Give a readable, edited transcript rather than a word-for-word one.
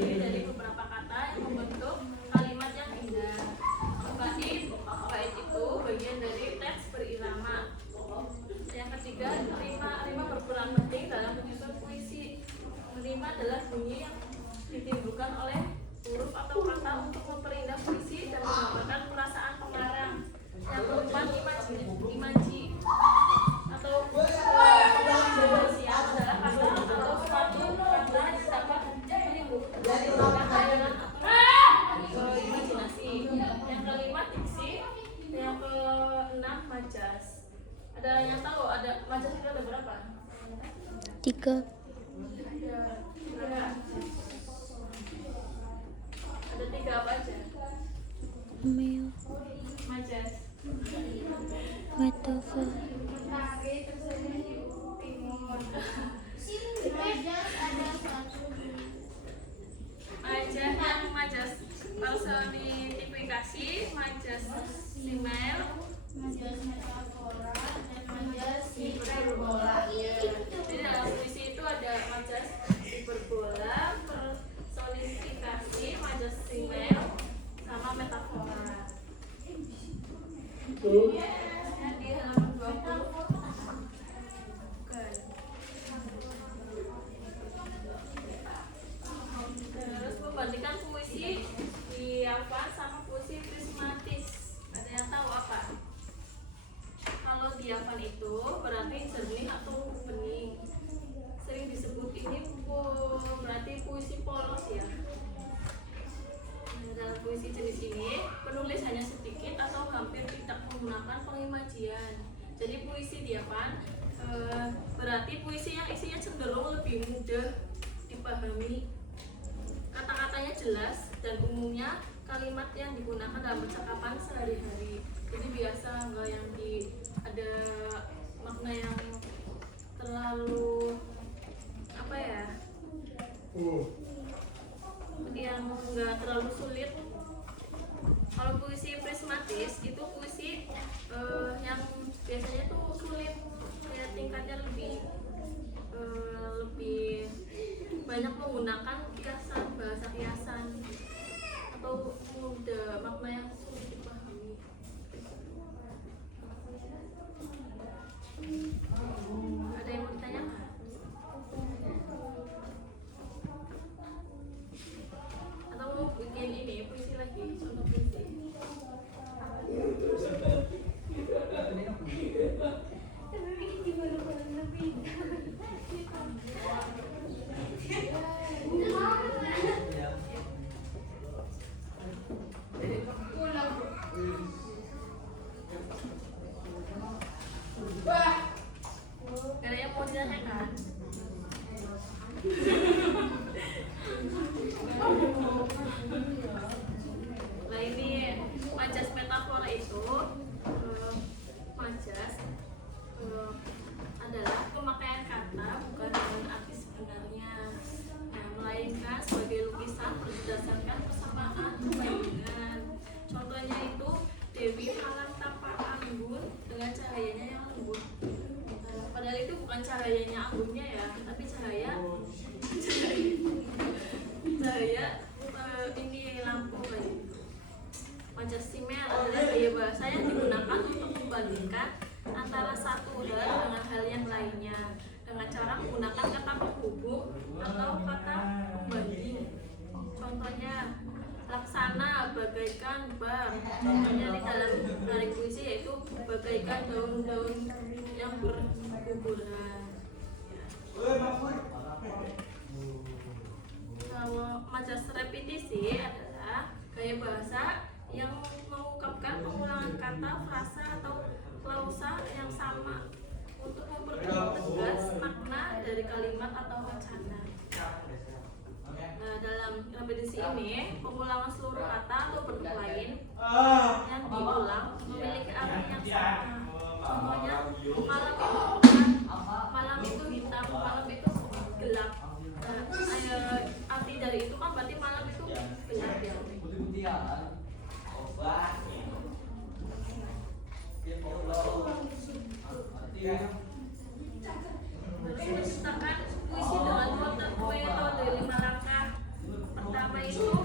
terdiri dari beberapa kata yang membentuk kalimat yang indah. Bait itu bagian dari teks berirama. Yang ketiga, rima berperan penting dalam menyusun puisi. Rima adalah bunyi yang ditimbulkan oleh huruf atau kata untuk memperindah puisi dan menggambarkan perasaan pengarang. Yang keempat, imaji atau siap adalah kata atau suatu kata yang dapat menimbulkan bayangan atau imajinasi. Yang kelima, diksi. Yang keenam, majas. Ada yang tahu ada majas itu ada berapa? 3. Ada 3 apa aja? Mel, Majas. metafor, Majas personifikasi, majas simel, majas metafora, dan majas hiperbola. Jadi dalam puisi itu ada majas hiperbola, personifikasi, majas simel, sama metafora. Di halaman 20. Terus membandingkan puisi diafan sama puisi prismatis. Ada yang tahu apa? Kalau diafan itu berarti jernih atau bening. Sering disebut ini berarti puisi polos ya. Dalam puisi jenis ini, penulis hanya sedikit atau hampir tidak menggunakan pengimajian. Jadi puisi diafan berarti puisi yang isinya cenderung lebih mudah dipahami. Kata-katanya jelas dan umumnya kalimat yang digunakan dalam percakapan sehari-hari. Jadi biasa enggak yang ada makna yang terlalu apa ya? Yang enggak terlalu sulit. Kalau puisi prismatis itu puisi yang biasanya tuh sulit, ya tingkatnya lebih banyak menggunakan kiasan, bahasa kiasan atau mudah makna yang sulit dipahami. Ada yang mau ditanyakan? Atau mau bikin ini puisi lagi, contoh puisi? Gak ada yang mau ditanyakan? Nah ini majas metafora itu majas adalah pemakaian kata bukan dengan arti sebenarnya, melainkan sebagai lukisan berdasarkan persamaan perbandingan. Contohnya itu Dewi malam tampak anggun dengan cahayanya yang lembut. Padahal itu bukan cahayanya anggunnya ya, tapi cahaya ini lampu kayak gitu. Majas simel adalah gaya bahasa yang digunakan untuk membandingkan antara satu hal dengan hal yang lainnya dengan cara menggunakan kata penghubung atau kata pembanding. Contohnya laksana bagaikan bar. Contohnya di dalam dari puisi yaitu bagaikan daun-daun yang berguguran. Kalau majas repetisi adalah gaya bahasa yang mengungkapkan pengulangan kata, frasa atau klausa yang sama untuk mempertegas makna dari kalimat atau wacana. Nah, dalam repetisi ini pengulangan seluruh kata atau bentuk lain yang diulang memiliki arti yang sama. Contohnya malam itu hitam, malam itu gelap. Arti dari itu kan berarti malam itu gelap ya. Terus menciptakan puisi dengan metode 5 langkah. Pertama itu